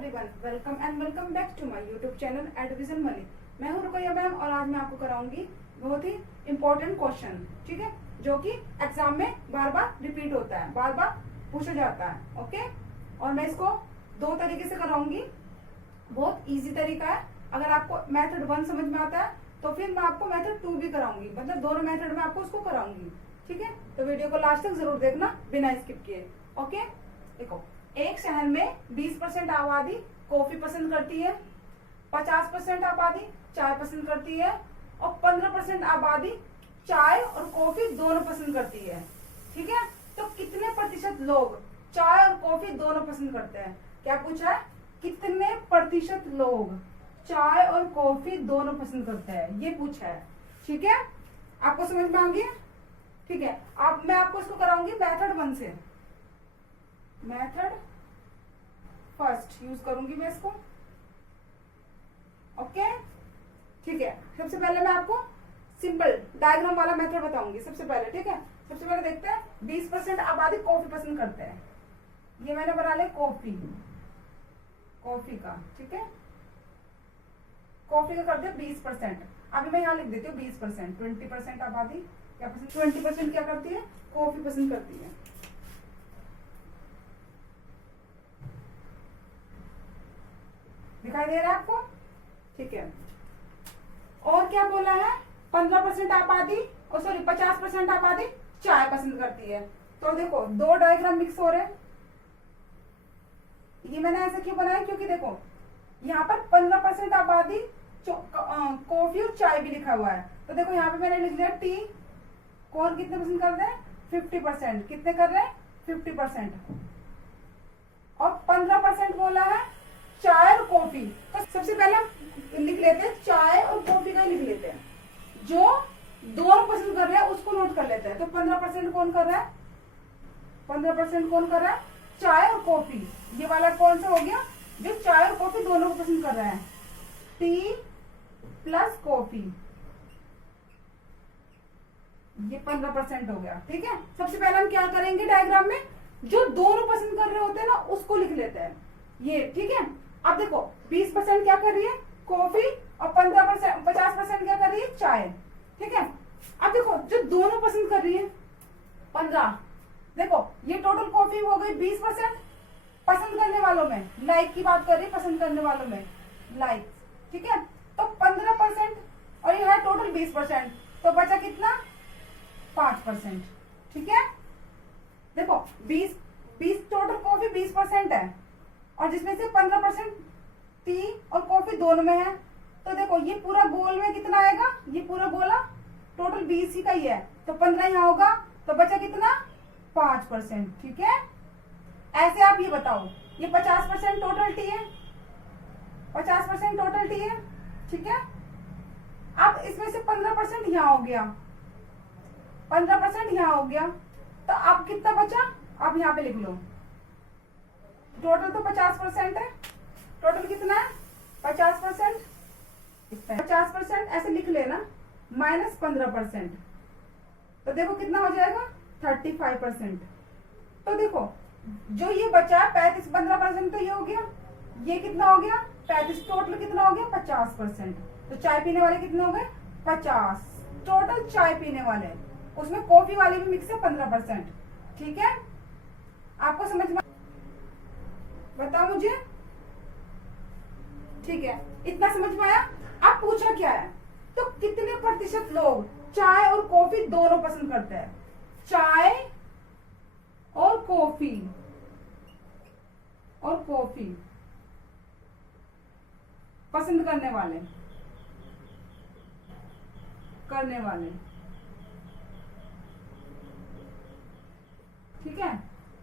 Everyone, welcome and welcome back to my YouTube channel Edvision Malik. मैं हूं Ruqaiya ma'am और आज मैं आपको कराऊंगी बहुत ही इम्पोर्टेंट क्वेश्चन, ठीक है, जो कि एग्जाम में बार बार रिपीट होता है, बार बार पूछा जाता है। ओके, और मैं इसको दो तरीके से कराऊंगी। बहुत इजी तरीका है। अगर आपको मेथड 1 समझ में आता है तो फिर मैं आपको मेथड 2 भी कराऊंगी, मतलब दोनों मेथड में आपको उसको कराऊंगी। ठीक है, तो वीडियो को लास्ट तक जरूर देखना बिना स्किप किए। ओके, देखो, एक शहर में 20% आबादी कॉफी पसंद करती है, 50% आबादी चाय पसंद करती है और 15% आबादी चाय और कॉफी दोनों पसंद करती है। ठीक है, तो कितने प्रतिशत लोग चाय और कॉफी दोनों पसंद करते हैं? क्या पूछा है? कितने प्रतिशत लोग चाय और कॉफी दोनों पसंद करते हैं, ये पूछा है। ठीक है, आपको समझ में आ गया? ठीक है, अब मैं आपको इसको कराऊंगी मेथड 1 से। मेथड फर्स्ट यूज करूंगी मैं इसको। ओके, ठीक है, सबसे पहले मैं आपको सिंपल डायग्राम वाला मेथड बताऊंगी सबसे पहले। ठीक है, सबसे पहले देखते हैं 20% आबादी कॉफी पसंद करते हैं। ये मैंने बना लिया कॉफी का। ठीक है, कॉफी का करते हैं 20%। अभी मैं यहाँ लिख देती हूँ 20%। 20% आबादी क्या पसंद, 20% क्या करती है? कॉफी पसंद करती है। दिखाई दे रहा है आपको? ठीक है, और क्या बोला है? 15% आबादी और सॉरी 50% आबादी चाय पसंद करती है। तो देखो, दो डायग्राम मिक्स हो रहे हैं। ये मैंने ऐसे क्यों बनाया? क्योंकि देखो, यहाँ पर 15% आबादी कॉफी और चाय भी लिखा हुआ है। तो देखो, यहाँ पे मैंने लिख लिया टी। कौन कितने पसंद कर रहे हैं? 50%। कितने कर रहे हैं? 50%। और 15% बोला है चाय और कॉफी। तो सबसे पहले हम लिख लेते हैं चाय और कॉफी का ही लिख लेते हैं। जो दोनों पसंद कर रहे हैं उसको नोट कर लेते हैं। तो 15% कौन कर रहा है? 15% कौन कर रहा है? चाय और कॉफी। ये वाला कौन सा हो गया? जो चाय और कॉफी दोनों को पसंद कर रहा है। टी प्लस कॉफी, ये 15% हो गया। ठीक है, सबसे पहले हम क्या करेंगे डायग्राम में? जो दोनों पसंद कर रहे होते हैं ना, उसको लिख लेते हैं ये। ठीक है, अब देखो 20% क्या कर रही है? कॉफी। और 50% क्या कर रही है? चाय। ठीक है, अब देखो, जो दोनों पसंद कर रही है 15, देखो ये टोटल कॉफी हो गई 20%। पसंद करने वालों में, लाइक की बात कर रही है, पसंद करने वालों में लाइक। ठीक है, तो 15% और ये है टोटल 20%, तो बचा कितना? 5%। ठीक है, देखो 20 टोटल कॉफी 20% है और जिसमें से 15% टी और कॉफी दोनों में है। तो देखो, ये पूरा गोल में कितना आएगा? ये पूरा गोला टोटल 20 ही का ही है, तो 15 यहाँ होगा, तो बचा कितना? 5%। ठीक है, ऐसे आप ये बताओ, ये 50% टोटल टी है, 50% टोटल टी है। ठीक है, अब इसमें से 15% यहाँ हो गया, 15% यहाँ हो गया, तो अब कितना बचा? अब यहाँ पे लिख लो। टोटल तो 50% है। टोटल कितना है? 50%। 50% ऐसे लिख लेना, माइनस 15%, तो देखो कितना हो जाएगा? 35%। तो देखो, जो ये बचा 35, 15% तो ये हो गया, ये कितना हो गया? 35। टोटल कितना हो गया? 50%। तो चाय पीने वाले कितने हो गए? 50 टोटल चाय पीने वाले, उसमें कॉफी वाले भी मिक्स है 15%। ठीक है, आपको समझ में? बताओ मुझे। ठीक है, इतना समझ में आया? अब पूछा क्या है? तो कितने प्रतिशत लोग चाय और कॉफी दोनों पसंद करते हैं? चाय और कॉफी पसंद करने वाले ठीक है,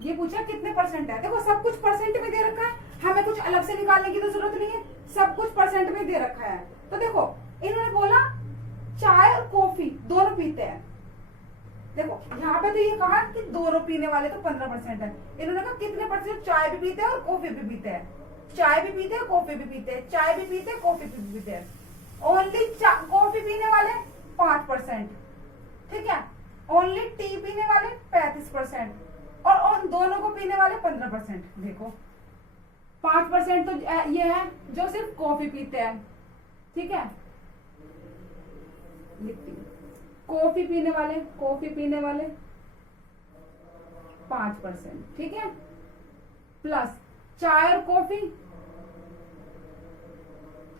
ये पूछा कितने परसेंट है। देखो, सब कुछ परसेंट में दे रखा है, हमें कुछ अलग से निकालने की तो जरूरत नहीं है, सब कुछ परसेंट में दे रखा है। तो देखो, इन्होंने बोला चाय और कॉफी दोनों पीते हैं। देखो, यहाँ पे तो ये कहा कि दोनों पीने वाले तो 15% है। इन्होंने कहा कितने परसेंट चाय भी पीते हैं और कॉफी भी पीते हैं। चाय भी पीते हैं, कॉफी भी पीते हैं, चाय भी पीते हैं, कॉफी भी पीते हैं। ओनली कॉफी पीने वाले 5%। ठीक है, ओनली टी पीने वाले 35% और उन दोनों को पीने वाले 15%। देखो, 5% तो ये है जो सिर्फ कॉफी पीते हैं, ठीक है, लिखती हूँ। कॉफी पीने वाले 5%, ठीक है, प्लस चाय और कॉफी,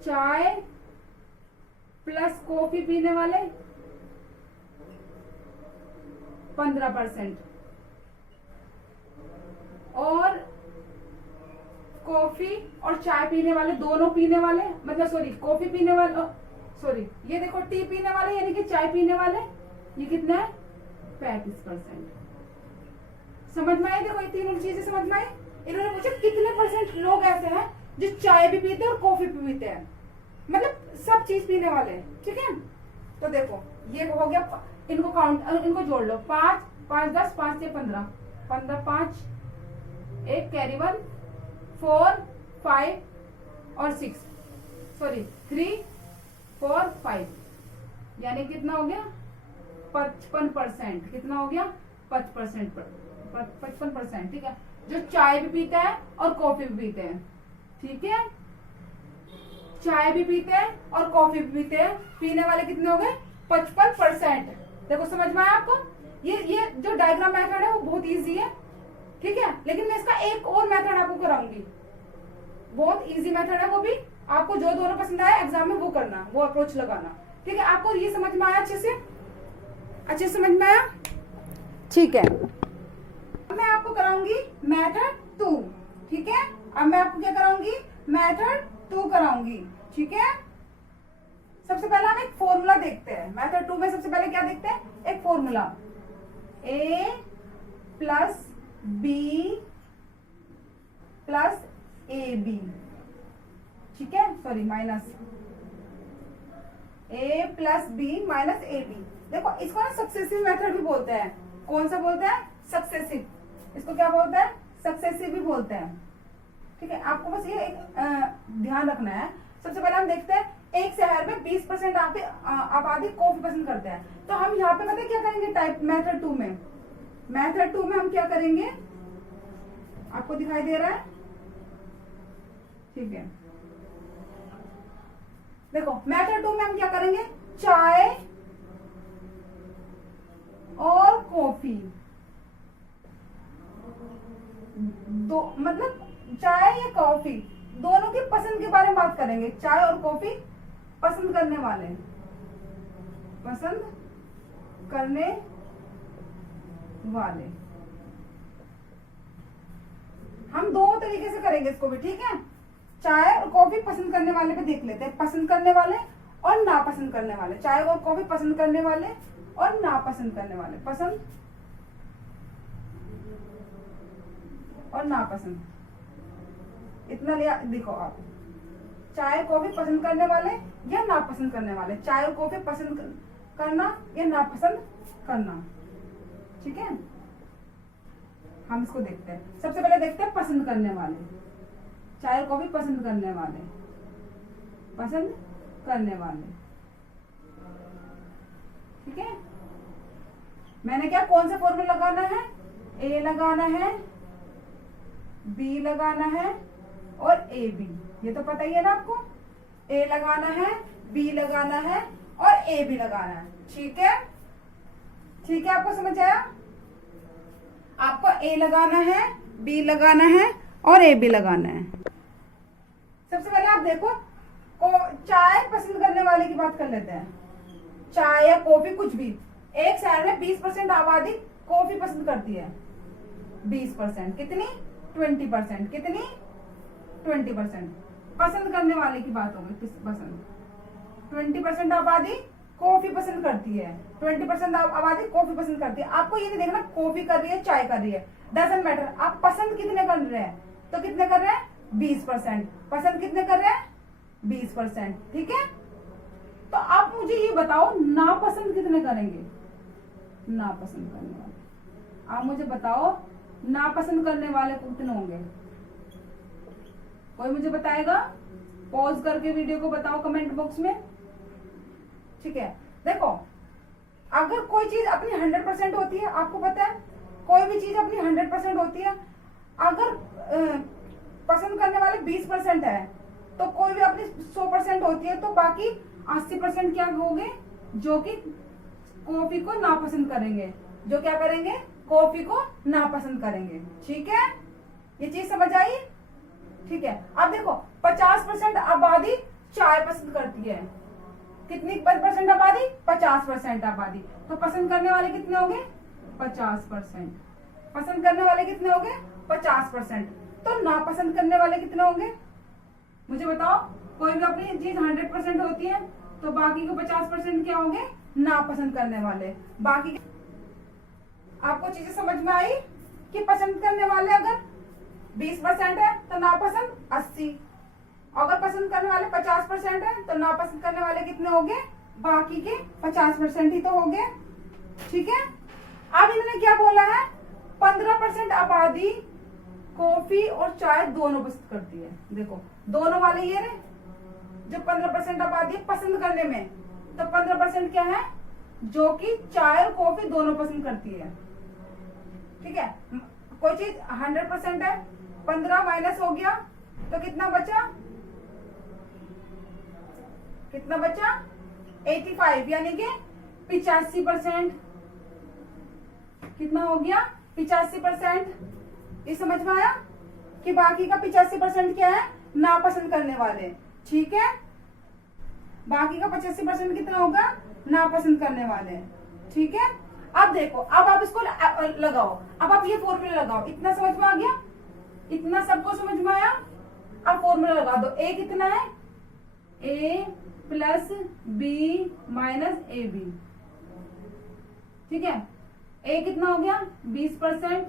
चाय प्लस कॉफी पीने वाले 15%, और कॉफी और चाय पीने वाले दोनों पीने वाले, मतलब सॉरी कॉफी पीने वाले, सॉरी ये देखो टी पीने वाले यानी कि चाय पीने वाले, ये कितना है 35%। समझ में आई? देखो ये तीनों चीजें समझ में आई। इन्होंने पूछा कितने परसेंट लोग ऐसे हैं जो चाय भी पीते हैं और कॉफी भी पीते हैं, मतलब सब चीज पीने वाले हैं, ठीक है। तो देखो ये हो गया, इनको काउंट, इनको जोड़ लो, 5 5 10 5 से 15 15 5 एक कैरी 1 4 5 और 6 सॉरी 3 4 5 यानी कितना हो गया 55%। कितना हो गया 55%, ठीक है, जो चाय भी पीता है और कॉफी भी पीते हैं, ठीक है, चाय भी पीते हैं और कॉफी भी पीते हैं, पीने वाले कितने हो गए 55%। देखो समझ में आया आपको? ये जो डायग्राम मेथड है वो बहुत इजी है, ठीक है, लेकिन मैं इसका एक और मेथड आपको कराऊंगी, बहुत इजी मेथड है वो भी, आपको जो दोनों पसंद आए एग्जाम में वो करना, वो अप्रोच लगाना, ठीक है। आपको ये समझ में आया? अच्छे से समझ में आया? ठीक है, अब मैं आपको कराऊंगी मेथड 2, ठीक है। अब मैं आपको क्या कराऊंगी? मेथड 2 कराऊंगी, ठीक है। सबसे पहले हम एक फॉर्मूला देखते हैं। मेथड 2 में सबसे पहले क्या देखते हैं? एक formula, a plus B plus A B, ठीक है, sorry minus a plus B minus A B. देखो इसको ना सक्सेसिव मेथड भी बोलते हैं। कौन सा बोलते हैं? सक्सेसिव। इसको क्या बोलते हैं? सक्सेसिव भी बोलते हैं, ठीक है। आपको बस ये एक ध्यान रखना है। सबसे पहले हम देखते हैं, एक शहर में 20% आबादी कॉफी पसंद करते हैं, तो हम यहाँ पे पता क्या करेंगे? टाइप मेथड 2 में, मेथड 2 में हम क्या करेंगे? आपको दिखाई दे रहा है? ठीक है, देखो मेथड 2 में हम क्या करेंगे? चाय और कॉफी दो, मतलब चाय या कॉफी दोनों की पसंद के बारे में बात करेंगे। चाय और कॉफी पसंद करने वाले, पसंद करने वाले, हम दो तरीके से करेंगे इसको भी, ठीक है। चाय और कॉफी पसंद करने वाले पे देख लेते हैं, पसंद करने वाले और नापसंद करने वाले। चाय और कॉफी पसंद करने वाले और नापसंद करने वाले, पसंद और नापसंद, इतना लिया। देखो आप, चाय कॉफी पसंद करने वाले या नापसंद करने वाले, चाय और कॉफी पसंद करना या नापसंद करना, ठीक है। हम इसको देखते हैं। सबसे पहले देखते हैं पसंद करने वाले, चाय और कॉफी पसंद करने वाले, पसंद करने वाले, ठीक है। मैंने क्या, कौन सा फॉर्मूला लगाना है? ए लगाना है, बी लगाना है और ए बी, ये तो पता ही है ना आपको। ए लगाना है, बी लगाना है और ए बी लगाना है, ठीक है। ठीक है, आपको समझ आया? आपको ए लगाना है, बी लगाना है और ए बी लगाना है। सबसे पहले आप देखो, चाय पसंद करने वाले की बात कर लेते हैं। चाय या कॉफी कुछ भी, एक शहर में 20% आबादी कॉफी पसंद करती है। 20% कितनी? 20%। कितनी? 20%। पसंद करने वाले की बात होगी, पसंद। 20% आबादी कॉफी पसंद करती है, 20% आबादी कॉफी पसंद करती है। आपको ये नहीं देखना कॉफी कर रही है चाय कर रही है, डजंट मैटर। आप पसंद कितने कर रहे हैं? तो कितने कर रहे हैं? 20%। पसंद कितने कर रहे हैं? 20%, ठीक है। तो आप मुझे ये बताओ, नापसंद कितने करेंगे? नापसंद करने वाले, आप मुझे बताओ नापसंद करने वाले कितने होंगे? कोई मुझे बताएगा? पॉज करके वीडियो को बताओ कमेंट बॉक्स में, ठीक है। देखो, अगर कोई चीज अपनी 100% होती है, आपको पता है कोई भी चीज अपनी 100% होती है, अगर पसंद करने वाले 20% है तो कोई भी अपनी 100% होती है, तो बाकी 80% क्या होंगे, जो कि कॉफी को नापसंद करेंगे, जो क्या करेंगे, कॉफी को नापसंद करेंगे। ठीक है, ये चीज समझ आई? ठीक है, अब देखो 50% आबादी चाय पसंद करती है। कितनी परसेंट आबादी? 50% आबादी। तो पसंद करने वाले कितने होंगे? 50%। पसंद करने वाले कितने होंगे? 50%। तो नापसंद करने वाले कितने होंगे? मुझे बताओ। कोई भी अपनी चीज 100% होती है तो बाकी को 50% क्या होंगे? नापसंद करने वाले। बाकी आपको चीजें समझ में आई कि पसंद करने वाले अगर 20% है तो नापसंद 80, अगर पसंद करने वाले 50% है तो नापसंद करने वाले कितने होंगे? बाकी के 50% ही तो होंगे। ठीक है, अब इन्होंने क्या बोला है? 15% आबादी कॉफी और चाय दोनों पसंद करती है। देखो दोनों वाले ये रहे, जो 15% आबादी पसंद करने में, तो 15% क्या है? जो कि चाय और कॉफी दोनों पसंद करती है। ठीक है, कोई चीज 100% है, 15 माइनस हो गया तो कितना बचा? कितना बचा? 85, यानी कि 85%। कितना हो गया? 85%। ये समझ में आया कि बाकी का 85% क्या है? नापसंद करने वाले। ठीक है, बाकी का 85% कितना होगा? नापसंद करने वाले। ठीक है, अब देखो, अब आप इसको लगाओ, अब आप ये फॉर्मूला लगाओ। इतना समझ में आ गया? इतना सबको समझ में आया? अब फॉर्मूला लगा दो। ए कितना है? A plus B minus A B. ठीक है, ए कितना हो गया? 20%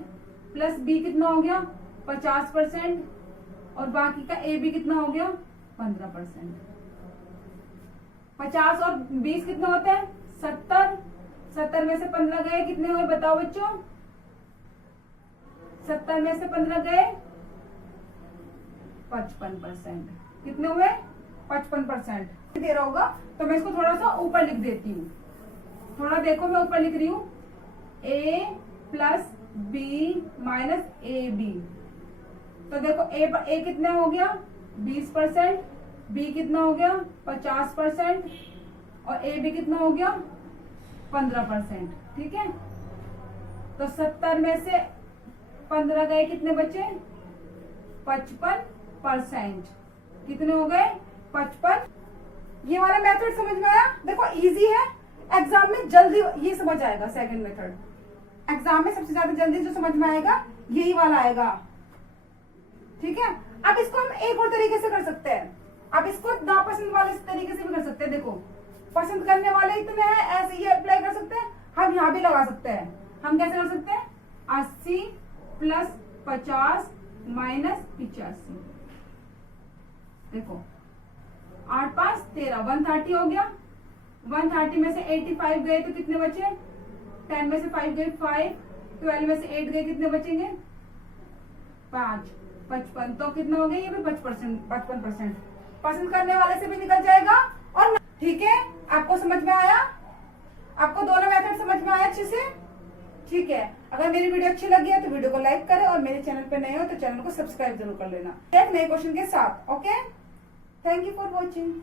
प्लस बी कितना हो गया? 50%, और बाकी का ए बी कितना हो गया? 15%। 50 और 20 कितने होते हैं? 70। 70 में से 15 गए, कितने हुए बताओ बच्चों? 70 में से 15 गए 55%। कितने हुए? 55%। दे रहा होगा तो मैं इसको थोड़ा सा ऊपर लिख देती हूँ। थोड़ा देखो, मैं ऊपर लिख रही हूँ a plus B minus A B. तो देखो ए कितना हो गया? 20%, बी कितना हो गया? 50%, और ए बी कितना हो गया? 15%। ठीक है, तो 70 में से 15 गए, कितने बचे? 55%। कितने हो गए? 55। ये वाला मेथड समझ में आया? देखो इजी है, एग्जाम में जल्दी ये समझ आएगा। सेकंड मेथड एग्जाम में सबसे ज्यादा जल्दी जो समझ में आएगा यही वाला आएगा। ठीक है, अब इसको हम एक और तरीके से कर सकते हैं। अब इसको नापसंद वाले तरीके से भी कर सकते हैं। देखो पसंद करने वाले इतने हैं, ऐसे ये अप्लाई कर सकते हैं। हम यहाँ भी लगा सकते हैं। हम कैसे कर सकते हैं? 80 प्लस 50 माइनस 85। देखो 8 5 13, 130 हो गया। 130 में से 85 गए तो कितने बचे? 10 में से 5 गए 5, 12 में से 8 गए, कितने बचेंगे? 5, 55। तो कितना हो गया? ये भी 55%। पसंद करने वाले से भी निकल जाएगा। और ठीक है, आपको समझ में आया? आपको दोनों मेथड समझ में आया अच्छे से? ठीक है, अगर मेरी वीडियो अच्छी लगी है तो वीडियो को लाइक करें, और मेरे चैनल पे नए हो तो चैनल को सब्सक्राइब जरूर कर लेना एक नए क्वेश्चन के साथ। Okay, thank you for watching.